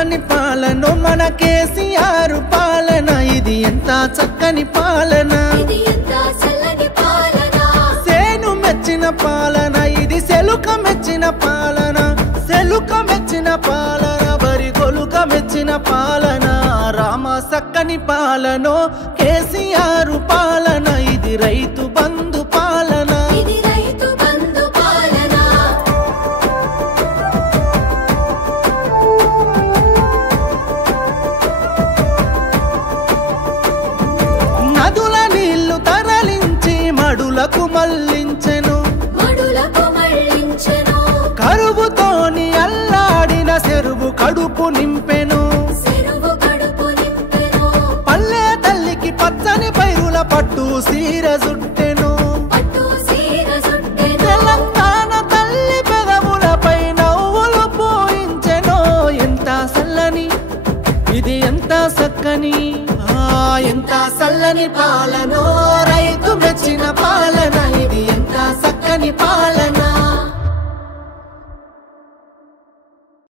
చల్లని పాలన మన కేసీఆర్ పాలన ఇది ఎంత చక్కని పాలన సేను మెచ్చిన పాలన ఇది సెలుక మెచ్చిన పాలన సెలుక మెచ్చిన పాలన బరి కొలుక మెచ్చిన పాలన రామ చక్కని పాలనో కేసీఆర్ పాలన ఇది రైతు బంధు పాలన నదుల నీళ్లు తరలించి మడులకు మళ్లించెను కరువుతోని అల్లాడిన చెరువు కడుపు నింపెను పల్లె తల్లికి పచ్చని పైరుల పట్టు సీర జుట్టెను తెలంగాణ తల్లి పెదవులపై నవ్వులు పూయించెను ఎంత చల్లని ఇది ఎంత చక్కని ఎంత చల్లని పాలనో రైతు మెచ్చిన పాలన ఇది ఎంత చక్కని పాలన